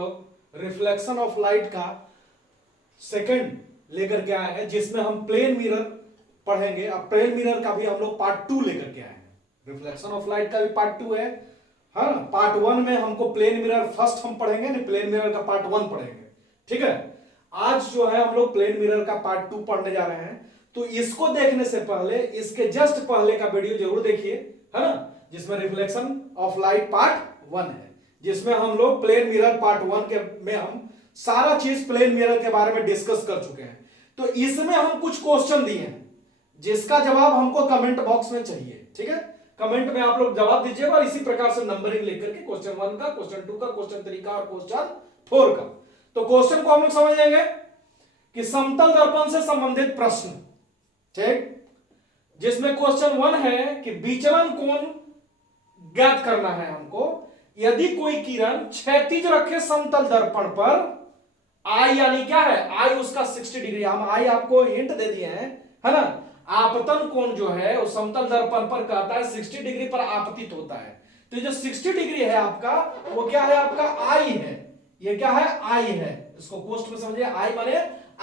लोग reflection of light का second लेकर के आए हैं, जिसमें हम प्लेन मिरर पढ़ेंगे। अब प्लेन मिरर का भी हम लोग पार्ट 2 लेकर के आए हैं। रिफ्लेक्शन ऑफ लाइट का भी पार्ट 2 है, हाँ। पार्ट 1 में हमको प्लेन मिरर फर्स्ट हम पढ़ेंगे, नहीं प्लेन मिरर का पार्ट 1 पढ़ेंगे, ठीक है। आज जो है हम लोग प्लेन मिरर का पार्ट 2 पढ़ने जा रहे हैं। तो इसको देखने से पहले इसके जस्ट पहले का वीडियो जरूर देखिए, है ना, जिसमें रिफ्लेक्शन ऑफ लाइट पार्ट 1 है, जिसमें हम लोग प्लेन मिरर पार्ट 1 के में हम सारा चीज प्लेन मिरर के बारे में डिस्कस कर चुके हैं। तो इसमें हम कुछ क्वेश्चन दिए हैं जिसका जवाब हमको कमेंट बॉक्स में चाहिए, ठीक है। कमेंट में आप लोग जवाब दीजिएगा और इसी प्रकार से नंबरिंग लेकर के क्वेश्चन 1 का, क्वेश्चन 2 का, क्वेश्चन 3 का और क्वेश्चन 4 का। तो क्वेश्चन को हम लोग समझ लेंगे कि समतल दर्पण से संबंधित प्रश्न, ठीक, जिसमें क्वेश्चन 1 है कि विचलन कोण ज्ञात करना है हमको। यदि कोई किरण क्षैतिज रखे समतल दर्पण पर, आई यानी क्या है, आई उसका 60 डिग्री, हम आई आपको हिंट दे दिए हैं, है ना। आपतन कोण जो है उस समतल दर्पण पर कहता है 60 डिग्री पर आपतित होता है। तो जो 60 डिग्री है आपका, वो क्या है, आपका आई है। ये क्या है, आई है। इसको कोष्ठ में समझिए, आई माने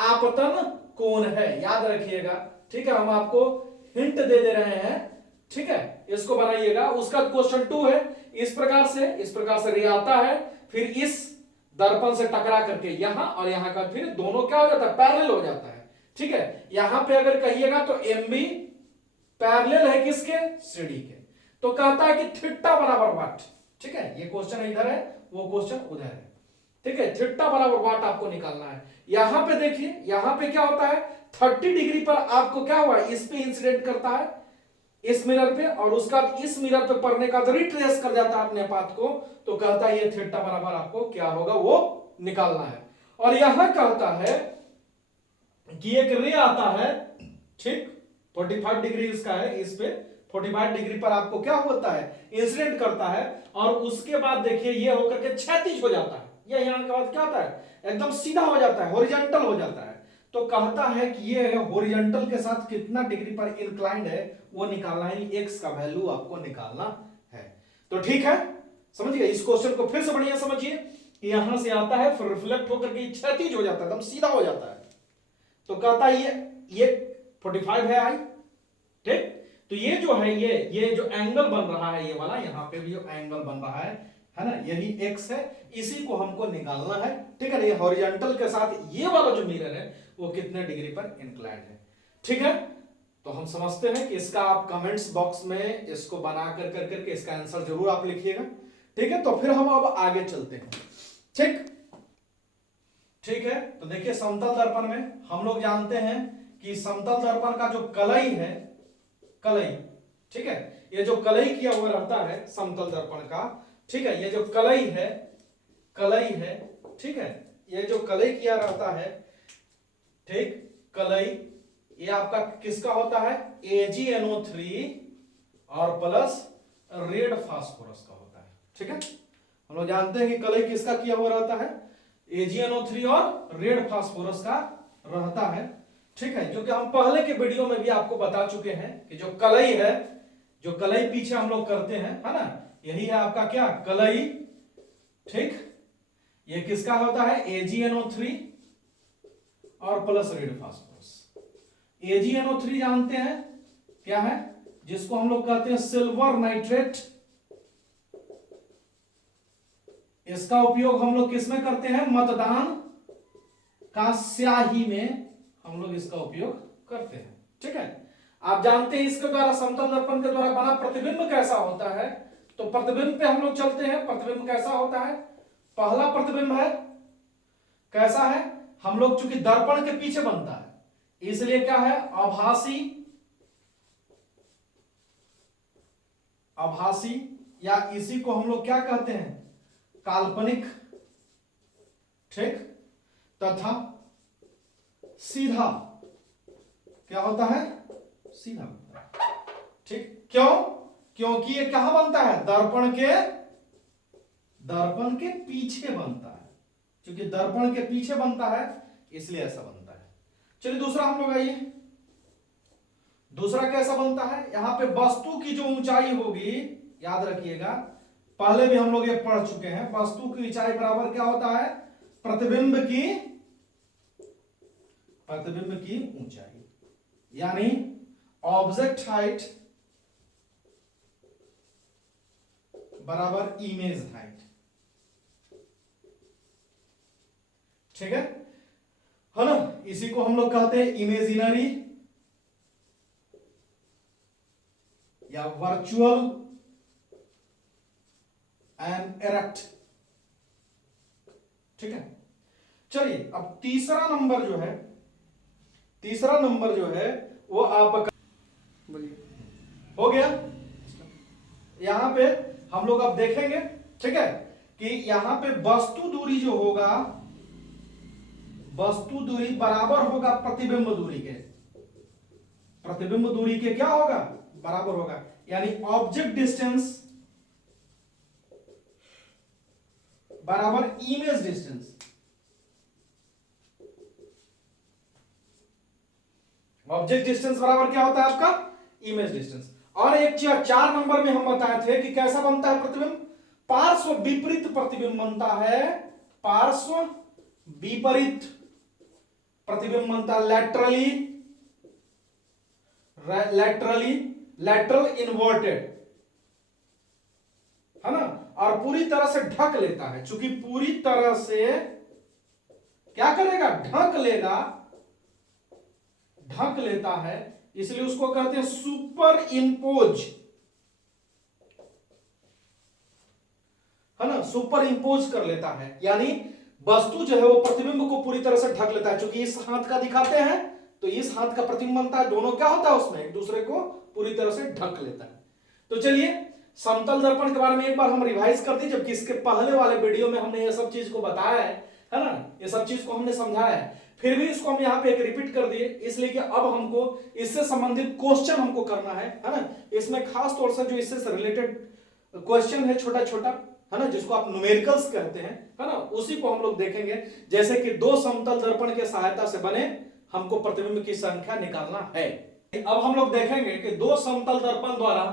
आपतन कोण है, याद रखिएगा, ठीक है। हम आपको हिंट दे रहे हैं, ठीक है, इसको बनाइएगा। उसका क्वेश्चन 2 है, इस प्रकार से रे आता है, फिर इस दर्पण से टकरा करके यहां और यहां का फिर दोनों क्या हो जाता है, पैरेलल हो जाता है, ठीक है। यहां पे अगर कहिएगा तो एम बी पैरेलल है किसके, सीडी के। तो कहता है कि थीटा बराबर वाट, ठीक है। ये क्वेश्चन इधर है, वो क्वेश्चन उधर है, ठीक है। थीटा बराबर वाट आपको निकालना है। यहां पे देखिए, यहां पे क्या होता है, 30 डिग्री पर आपको क्या हुआ, इस पे इंसिडेंट करता है, इस मिरर पे, और उसका इस मिरर पे पड़ने का रिट्रेस कर जाता है अपने पाथ को। तो कहता है ये थीटा बराबर आपको क्या होगा, वो निकालना है। और यहां कहता है कि एक रे आता है, ठीक, 45 डिग्री इसका है, इस पे 45 डिग्री पर आपको क्या होता है, इंसिडेंट करता है, और उसके बाद देखिए ये होकर के क्षैतिज हो जाता है। ये यहां के बाद क्या होता है, एकदम सीधा हो जाता है, हॉरिजॉन्टल हो जाता है। तो कहता है कि ये हॉरिजॉन्टल के साथ कितना डिग्री पर इंक्लाइंड है वो निकालना है, एक्स का वैल्यू आपको निकालना है। तो ठीक है, समझिए। इस क्वेश्चन को फिर से बढ़िया समझिए कि यहां से आता है, फिर रिफ्लेक्ट होकर के क्षैतिज हो जाता है, एकदम सीधा हो जाता है। तो कहता है ये 45 है आई, ठीक। तो ये जो है, ये जो एंगल बन रहा है, ये वाला यहां पे भी जो एंगल बन रहा है ना, यही एक्स है, इसी को हमको निकालना है, ठीक है। ये हॉरिजॉन्टल के साथ ये वाला जो मिरर है वो कितने डिग्री पर इंक्लाइंड है, ठीक है। तो हम समझते हैं कि इसका आप कमेंट्स बॉक्स में इसको बना कर करके इसका आंसर जरूर आप लिखिएगा, ठीक है। तो फिर हम अब आगे चलते हैं, ठीक है। तो देखिए समतल दर्पण में हम लोग जानते हैं कि समतल दर्पण का जो कलई है, कलई, ठीक है, ये जो कलई किया हुआ रहता है समतल दर्पण का, ठीक है, ये जो कलई है, ठीक है, ये जो कलई किया रहता है, ठीक, कलई, ये आपका किसका होता है, AgNO3 और प्लस रेड फास्फोरस का होता है, ठीक है। हम लोग जानते हैं कि कलई किसका किया हुआ रहता है, AgNO3 और रेड फास्फोरस का रहता है, ठीक है। जो कि हम पहले के वीडियो में भी आपको बता चुके हैं कि जो कलई है, जो कलई पीछे हम लोग करते हैं, है ना, यही है आपका क्या, कलई, ठीक। ये किसका होता है, AgNO3 और प्लस रेड फास्फोरस। AgNO3 जानते हैं क्या है, जिसको हम लोग कहते हैं सिल्वर नाइट्रेट। इसका उपयोग हम लोग किसमें करते हैं, मतदान का स्याही में हम लोग इसका उपयोग करते हैं, ठीक है। आप जानते हैं इसके द्वारा, समतल दर्पण के द्वारा बना प्रतिबिंब कैसा होता है। तो प्रतिबिंब पे हम लोग चलते हैं। प्रतिबिंब कैसा होता है, पहला प्रतिबिंब है, कैसा है, हम लोग चूंकि दर्पण के पीछे बनता है इसलिए क्या है, आभासी, या इसी को हम लोग क्या कहते हैं, काल्पनिक, ठीक, तथा सीधा, क्या होता है, सीधा होता है, ठीक। क्यों, क्योंकि ये कहां बनता है, दर्पण के पीछे बनता है। क्योंकि दर्पण के पीछे बनता है इसलिए ऐसा बनता है। चलिए दूसरा हम लोग आइए, दूसरा कैसा बनता है, यहां पे वस्तु की जो ऊंचाई होगी, याद रखिएगा, पहले भी हम लोग ये पढ़ चुके हैं, वस्तु की ऊंचाई बराबर क्या होता है, प्रतिबिंब की ऊंचाई, यानी ऑब्जेक्ट हाइट बराबर इमेज हाइट। ठीक है ना, इसी को हम लोग कहते हैं इमेजिनरी या वर्चुअल एंड इरेक्ट। ठीक है, चलिए अब तीसरा नंबर जो है वो आपका हो गया। यहां पे हम लोग अब देखेंगे, ठीक है, कि यहां पे वस्तु दूरी जो होगा, वस्तु दूरी बराबर होगा प्रतिबिंब दूरी के। प्रतिबिंब दूरी के क्या होगा, बराबर होगा, यानी ऑब्जेक्ट डिस्टेंस बराबर इमेज डिस्टेंस। ऑब्जेक्ट डिस्टेंस बराबर क्या होता है आपका, इमेज डिस्टेंस। और एक चीज 4 नंबर में हम बताए थे कि कैसा बनता है प्रतिबिंब, पार्श्व विपरीत प्रतिबिंब बनता है, पार्श्व विपरीत प्रतिबिंब बनता है, लैटरल इन्वर्टेड, है ना, और पूरी तरह से ढक लेता है। चूंकि पूरी तरह से क्या करेगा, ढक लेता है, इसलिए उसको कहते हैं सुपर इंपोज, है ना, सुपर इंपोज कर लेता है, यानी वस्तु जो है वो प्रतिबिंब को पूरी तरह से ढक लेता है। चूंकि इस हाथ का दिखाते हैं तो इस हाथ का प्रतिबिंब बनता है, दोनों क्या होता है उसमें एक दूसरे को पूरी तरह से ढक लेता है। तो चलिए समतल दर्पण के बारे में एक बार हम रिवाइज करते हैं, जबकि इसके पहले वाले वीडियो में हमने ये सब चीज को बताया है ना, ये सब चीज को हमने समझाया है, फिर भी इसको हम यहाँ पे एक रिपीट कर दिए, इसलिए कि अब हमको इससे संबंधित क्वेश्चन हमको करना है ना। इसमें खास तौर से जो इससे रिलेटेड क्वेश्चन है छोटा छोटा, है ना, जिसको आप न्यूमेरिकल्स कहते हैं, है ना, उसी को हम लोग देखेंगे। जैसे कि 2 समतल दर्पण के सहायता से बने हमको प्रतिबिंब की संख्या निकालना है। अब हम लोग देखेंगे कि 2 समतल दर्पण द्वारा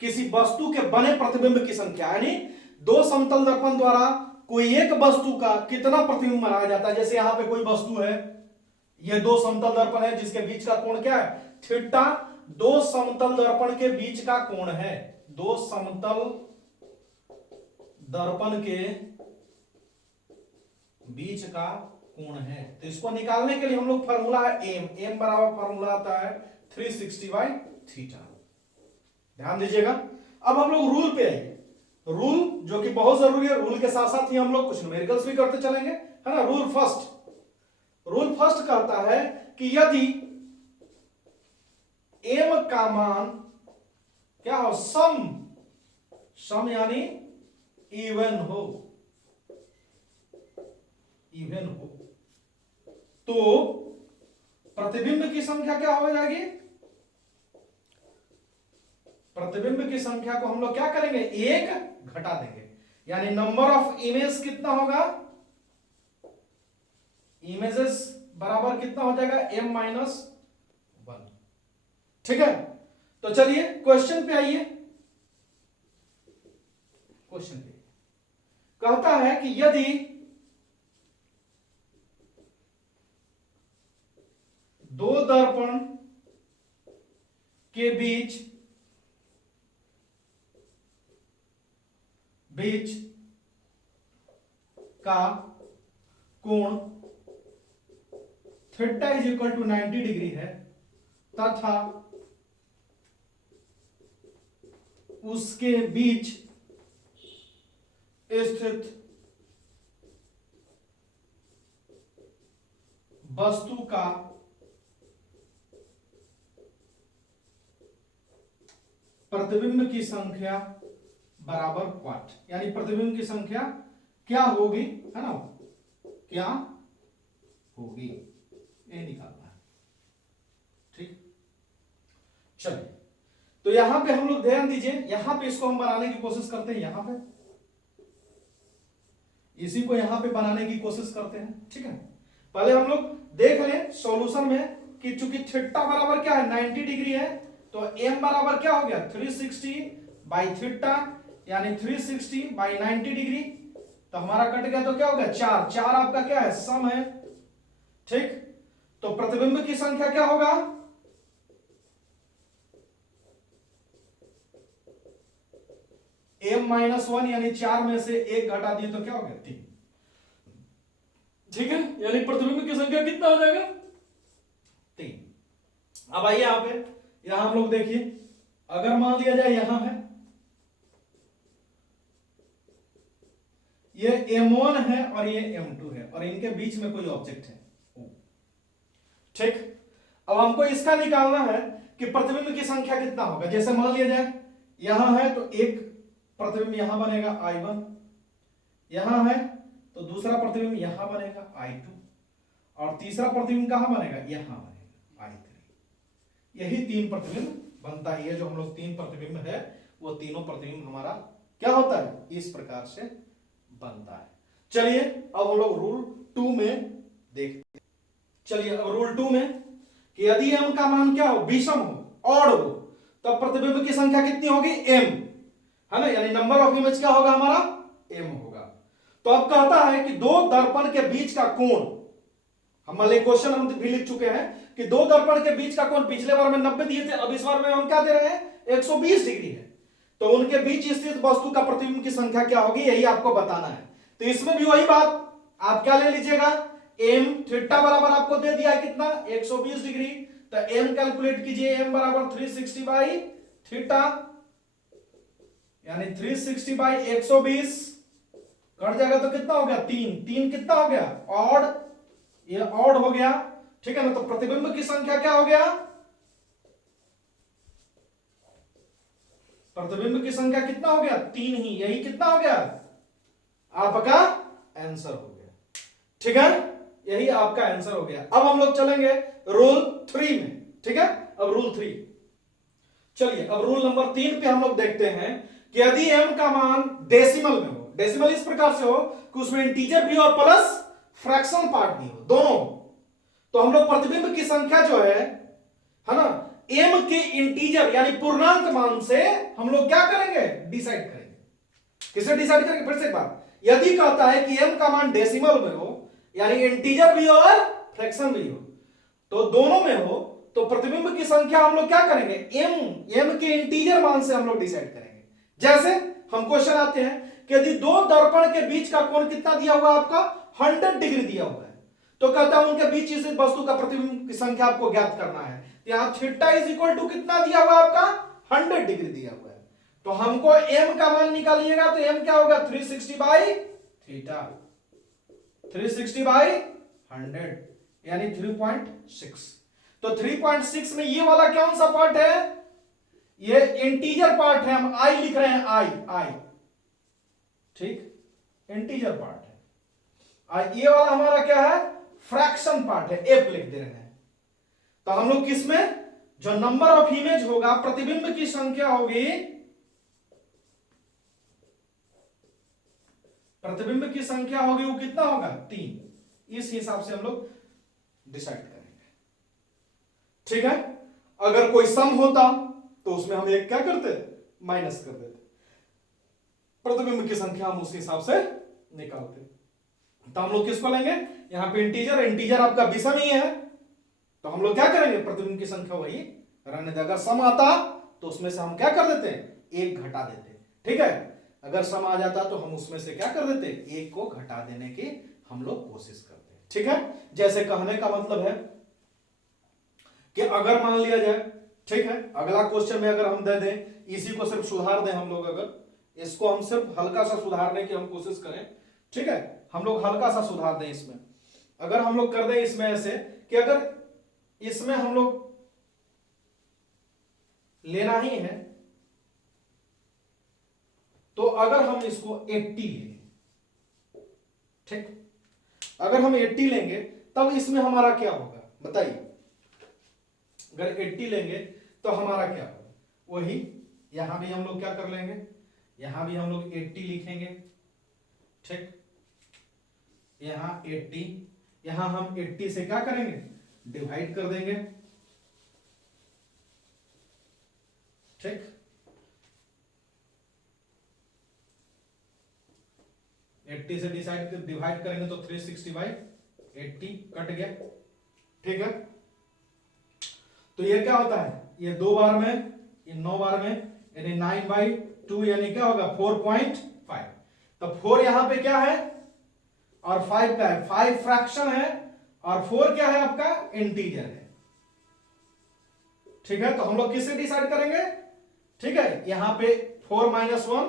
किसी वस्तु के बने प्रतिबिंब की संख्या, यानी 2 समतल दर्पण द्वारा कोई एक वस्तु का कितना प्रतिबिंब बनाया जाता है। जैसे यहां पे कोई वस्तु है, ये 2 समतल दर्पण है जिसके बीच का कोण क्या है, थीटा। 2 समतल दर्पण के बीच का कोण है, 2 समतल दर्पण के बीच का कोण है। तो इसको निकालने के लिए हम लोग फार्मूला है एम बराबर फार्मूला आता है 360/थीटा। ध्यान दीजिएगा। अब हम लोग रूल पे आएंगे, रूल जो कि बहुत जरूरी है, रूल के साथ साथ ही हम लोग कुछ न्यूमेरिकल्स भी करते चलेंगे, है ना। रूल फर्स्ट कहता है कि यदि एम का मान क्या हो, सम यानी इवन हो, तो प्रतिबिंब की संख्या क्या हो जाएगी, प्रतिबिंब की संख्या को हम लोग क्या करेंगे, 1 घटा देंगे, यानी नंबर ऑफ इमेज कितना होगा, इमेजेस बराबर कितना हो जाएगा, m-1। ठीक है, तो चलिए क्वेश्चन पे आइए। क्वेश्चन पे कहता है कि यदि दो दर्पण के बीच का कोण theta is equal to 90 degree है तथा उसके बीच स्थित वस्तु का प्रतिबिंब की संख्या बराबर क्वाट, यानी प्रतिबिंब की संख्या क्या होगी, है ना, क्या होगी, ये निकालना है। ठीक, चलिए तो यहां पे हम लोग ध्यान दीजिए, यहां पे इसको हम बनाने की कोशिश करते हैं, यहां पे इसी को यहां पे बनाने की कोशिश करते हैं। ठीक है, पहले हम लोग देख लें सॉल्यूशन में कि चूंकि थीटा बराबर क्या है 90 डिग्री है, तो m बराबर क्या हो गया 360/थीटा यानी 360/90 डिग्री, तो हमारा कट गया तो क्या हो गया 4, 4 आपका क्या है सम है, ठीक। तो प्रतिबिंब की संख्या क्या होगा, m-1, यानी 4 में से 1 घटा दिए तो क्या हो गया 3, ठीक है। यानी प्रतिबिंब की संख्या कितना हो जाएगा 3। अब आइए यहां पे, यहां हम लोग देखिए, अगर मान लिया जाए यहां है ये m1 है और ये m2 है और इनके बीच में कोई ऑब्जेक्ट है, ठीक। अब हमको इसका निकालना है कि प्रतिबिंब की संख्या कितना होगा। जैसे मान लिया जाए यहां है तो एक प्रतिबिंब यहां बनेगा I1, यहां है तो दूसरा प्रतिबिंब यहां बनेगा I2 और तीसरा प्रतिबिंब कहां बनेगा, यहां बनेगा I3। यही 3 प्रतिबिंब बनता है। ये जो हम लोग 3 प्रतिबिंब है वो तीनों प्रतिबिंब हमारा क्या होता है, इस प्रकार से बनता है। चलिए अब हम लोग रूल 2 में देखते हैं। चलिए अब रूल 2 में कि यदि m का मान क्या हो, विषम हो, ऑड हो, तब प्रतिबिंब की संख्या कितनी होगी m, है ना, यानी नंबर ऑफ इमेज क्या होगा हमारा m होगा। तो अब कहता है कि दो दर्पण के बीच का कोण, हमारे क्वेश्चन हम भी लिख चुके हैं कि दो दर्पण के बीच का कोण पिछले बार में 90 दिए थे, अब इस बार में हम क्या दे रहे हैं 120 डिग्री है। तो उनके बीच स्थित वस्तु का प्रतिबिंब की संख्या क्या होगी, यही आपको बताना है। तो इसमें भी वही बात, आप क्या ले लीजिएगा, m थीटा बराबर आपको दे दिया है कितना 120 डिग्री, तो m कैलकुलेट कीजिए, m बराबर 360/थीटा, यानी 360/120 कट जाएगा तो कितना हो गया 3, 3 कितना हो गया ऑड, ये ऑड हो गया, ठीक है ना। तो प्रतिबिंब की संख्या क्या हो गया, प्रतिबिंब की संख्या कितना हो गया 3 ही, यही कितना हो गया आपका आंसर हो गया, ठीक है, यही आपका आंसर हो गया। अब हम लोग चलेंगे रूल 3 में, ठीक है। अब रूल 3, चलिए अब रूल नंबर 3 पे हम लोग देखते हैं कि यदि m का मान डेसिमल में हो, डेसिमल इस प्रकार से हो कि उसमें इंटीजर भी हो और प्लस फ्रैक्शन पार्ट भी हो, दोनों, तो हम लोग प्रतिबिंब की संख्या जो है ना, m के इंटीजर यानी पूर्णांक मान से हम लोग क्या करेंगे डिसाइड करेंगे। किसे डिसाइड करेंगे, फिर से एक बार, यदि कहता है कि m का मान डेसिमल में हो यानी इंटीजर भी हो और फ्रैक्शन भी हो, तो दोनों में हो, तो प्रतिबिंब की संख्या हम लोग क्या करेंगे m के इंटीजर मान से हम लोग डिसाइड करेंगे। जैसे हम क्वेश्चन आते हैं कि यदि दो दर्पण के बीच का कोण कितना दिया हुआ आपका 100 डिग्री दिया हुआ है, तो कहता है उनके बीच स्थित वस्तु का प्रतिबिंब की संख्या आपको ज्ञात करना है। यहां थीटा इज इक्वल टू कितना दिया हुआ आपका 100 डिग्री दिया हुआ है, तो हमको m का मान निकालिएगा, तो m क्या होगा 360/थीटा, 360/100 यानी 3.6। तो 3.6 में ये वाला कौन सा पार्ट है, ये इंटीजर पार्ट है, हम i लिख रहे हैं, i, ठीक, इंटीजर पार्ट है। ये वाला हमारा क्या है फ्रैक्शन पार्ट है, f लिख दे रहे हैं। तो हम लोग किसमें, जो नंबर ऑफ इमेज होगा, प्रतिबिंब की संख्या होगी, प्रतिबिंब की संख्या होगी वो कितना होगा 3, इस हिसाब से हम लोग डिसाइड करेंगे, ठीक है। अगर कोई सम होता तो उसमें हम एक क्या करते माइनस कर देते, प्रतिबिंब की संख्या हम उस हिसाब से निकालते। तो हम लोग किसको लेंगे, यहां पे इंटीजर, इंटीजर आपका विषम ही है, तो हम लोग क्या करेंगे प्रतिबिंब की संख्या वही रहने दें। अगर सम आता तो उसमें से हम क्या कर देते एक घटा देते, ठीक है। अगर सम आ जाता तो हम उसमें से क्या कर देते एक को घटा देने की हम लोग कोशिश करते, ठीक है। जैसे कहने का मतलब है कि अगर मान लिया जाए, ठीक है, अगला क्वेश्चन में अगर हम दे दें, इसी को सिर्फ सुधार दें हम लोग, अगर इसको हम सिर्फ हल्का सा सुधारने की हम कोशिश करें, ठीक है, हम लोग हल्का सा सुधार दें इसमें, अगर हम लोग कर दें इसमें ऐसे कि अगर इसमें हम लोग लेना ही है, तो अगर हम इसको 80 लेंगे, ठीक, अगर हम 80 लेंगे तब इसमें हमारा क्या होगा बताइए। अगर 80 लेंगे तो हमारा क्या होगा, वही यहां भी हम लोग क्या कर लेंगे, यहां भी हम लोग 80 लिखेंगे, ठीक, यहां 80, यहां हम 80 से क्या करेंगे डिवाइड कर देंगे, ठीक, 80 से डिवाइड करेंगे तो 360/80 कट गया, ठीक है। तो ये क्या होता है, ये 2 बार में, ये 9 बार में, यानी 9/2 यानी क्या होगा 4.5। तो 4 यहां पे क्या है और 5 क्या है, 5 फ्रैक्शन है और 4 क्या है आपका इंटीजर है, ठीक है। तो हम लोग किससे डिसाइड करेंगे, ठीक है, यहां पे 4 - 1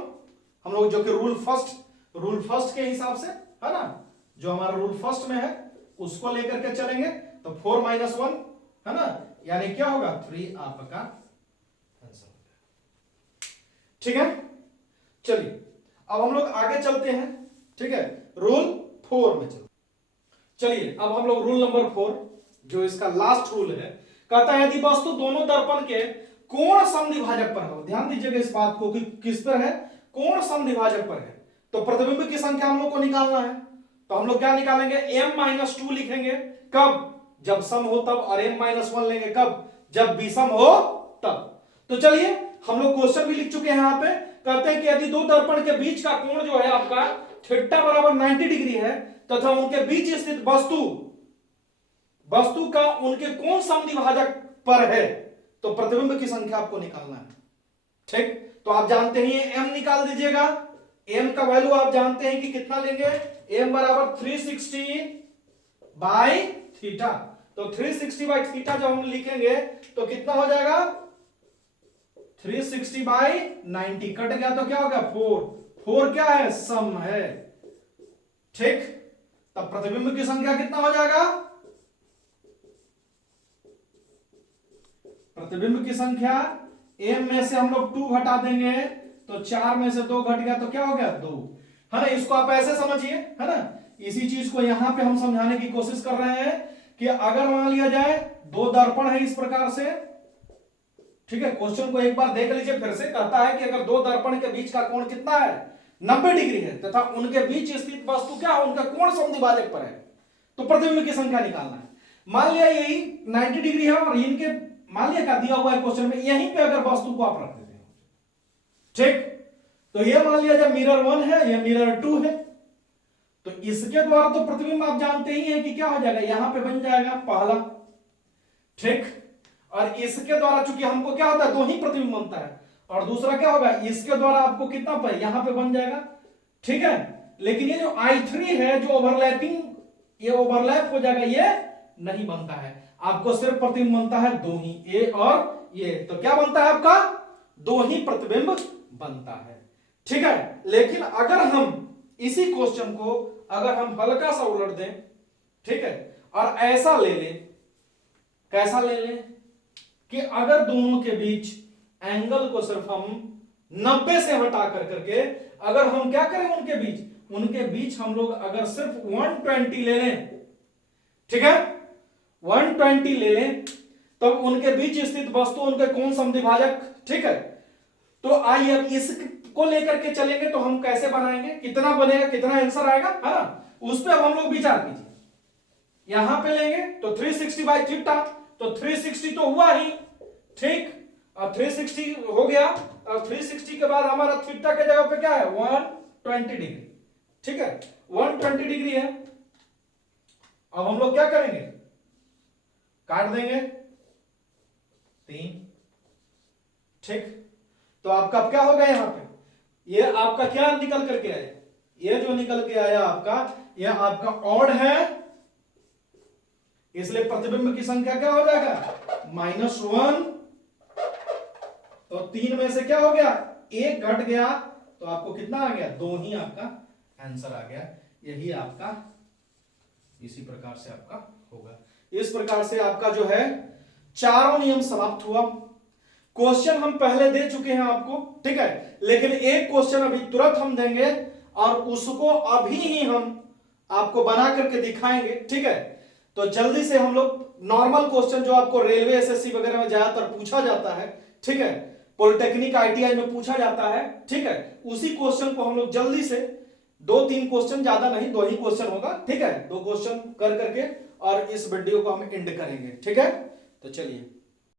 हम लोग जो कि रूल फर्स्ट के हिसाब से है ना, जो हमारा रूल फर्स्ट में है उसको लेकर के चलेंगे। तो 4 - 1 है ना, यानी क्या होगा 3 आपका आंसर होगा, ठीक है। चलिए अब हम लोग आगे चलते हैं, ठीक है, रूल 4 में चलिए अब हम लोग रूल नंबर 4 जो इसका लास्ट रूल है, कहता है यदि वस्तु दोनों दर्पण के कोण समद्विभाजक पर हो, ध्यान दीजिएगा इस बात को कि किस पर है, कोण समद्विभाजक पर है, तो प्रतिबिंब की संख्या हम लोग को निकालना है। तो हम लोग क्या निकालेंगे, m-2 लिखेंगे, कब, जब सम हो तब, और m-1 लेंगे कब, जब विषम हो तब। तो चलिए हम लोग क्वेश्चन भी लिख चुके हैं यहां पे, कहते हैं कि यदि दो दर्पण के बीच का कोण जो है आपका थीटा बराबर 90 डिग्री है तथा उनके बीच स्थित वस्तु का उनके कोण समद्विभाजक पर है, तो प्रतिबिंब की संख्या आपको निकालना है, ठीक। तो आप जानते हैं m निकाल दीजिएगा, m का वैल्यू आप जानते हैं कि कितना लेंगे, m बराबर 360/थीटा। तो 360/थीटा जब हम लिखेंगे तो कितना हो जाएगा 360/90 कट गया तो क्या होगा 4 क्या है, सम है, ठीक। तब प्रतिबिंब की संख्या कितना हो जाएगा, प्रतिबिंब की संख्या m में से हम लोग 2 घटा देंगे तो 4 में से 2 घट गया तो क्या हो गया 2, है ना। इसको आप ऐसे समझिए, है ना, इसी चीज को यहां पे हम समझाने की कोशिश कर रहे हैं कि अगर मान लिया जाए 2 दर्पण है इस प्रकार से, ठीक है, क्वेश्चन को एक बार देख लीजिए फिर से, कहता है कि अगर 2 दर्पण के बीच का कोण कितना है 90 डिग्री है तथा उनके बीच स्थित वस्तु क्या है, उनका कोण समद्विभाजक पर है, तो प्रतिबिंब की संख्या निकालना है। मान लिया यही 90 डिग्री है और इनके मान लिया क्या दिया हुआ है क्वेश्चन में, यहीं पे अगर वस्तु को आप रख देते हैं, ठीक। तो ये मान लिया जब मिरर 1 है, यह मिरर 2 है, तो इसके द्वारा तो प्रतिबिंब आप जानते ही हैं कि क्या हो जाएगा, यहां पे बन जाएगा पहला, ठीक। और इसके द्वारा चूंकि हमको क्या होता है 2 ही प्रतिबिंब बनता है, और दूसरा क्या होगा इसके द्वारा आपको कितना पर यहां पे बन जाएगा, ठीक है। लेकिन ये जो I3 है जो ओवरलैपिंग, ये ओवरलैप हो जाएगा, ये नहीं बनता है, आपको सिर्फ प्रतिबिंब बनता है 2 ही, ए और ये, तो क्या बनता है आपका 2 ही प्रतिबिंब बनता है, ठीक है। लेकिन अगर हम इसी क्वेश्चन को अगर हम हल्का सा उलट दें, ठीक है, और ऐसा ले लें, कैसा ले लें कि अगर दोनों के बीच एंगल को सिर्फ हम 90 से हटा कर करके अगर हम क्या करें उनके बीच हम लोग अगर सिर्फ 120 ले लें, ठीक है, 120 ले लें, तब उनके बीच स्थित वस्तु उनके कोण समद्विभाजक, ठीक है। तो आइए अब इसको लेकर के चलेंगे तो हम कैसे बनाएंगे, कितना बनेगा, कितना आंसर आएगा, है ना, उस पर अब हम लोग विचार कीजिए। यहां पे लेंगे तो 360/थीटा, तो 360 तो हुआ ही, ठीक, अब 360 हो गया, अब 360 के बाद हमारा थीटा के जगह पे क्या है 120 डिग्री, ठीक है, 120 डिग्री है। अब हम लोग क्या करेंगे, काट देंगे 3, ठीक। तो आपका क्या होगा यहां पे, ये आपका क्या निकल करके आया, ये जो निकल के आया आपका, ये आपका ऑड है, इसलिए प्रतिबिंब की संख्या क्या हो जाएगा -1, तो 3 में से क्या हो गया 1 घट गया, तो आपको कितना आ गया 2 ही आपका आंसर आ गया। यही आपका इसी प्रकार से आपका होगा। इस प्रकार से आपका जो है चारों नियम समाप्त हुआ। क्वेश्चन हम पहले दे चुके हैं आपको, ठीक है, लेकिन एक क्वेश्चन अभी तुरंत हम देंगे और उसको अभी ही हम आपको बना करके दिखाएंगे, ठीक है। तो जल्दी से हम लोग नॉर्मल क्वेश्चन जो आपको रेलवे एसएससी वगैरह में ज्यादातर पूछा जाता है, ठीक है, पॉलिटेक्निक आईटीआई में पूछा जाता है, ठीक है, उसी क्वेश्चन को हम लोग जल्दी से 2-3 क्वेश्चन, ज्यादा नहीं 2 ही क्वेश्चन होगा, ठीक है, 2 क्वेश्चन कर करके और इस वीडियो को हम एंड करेंगे, ठीक है। तो चलिए।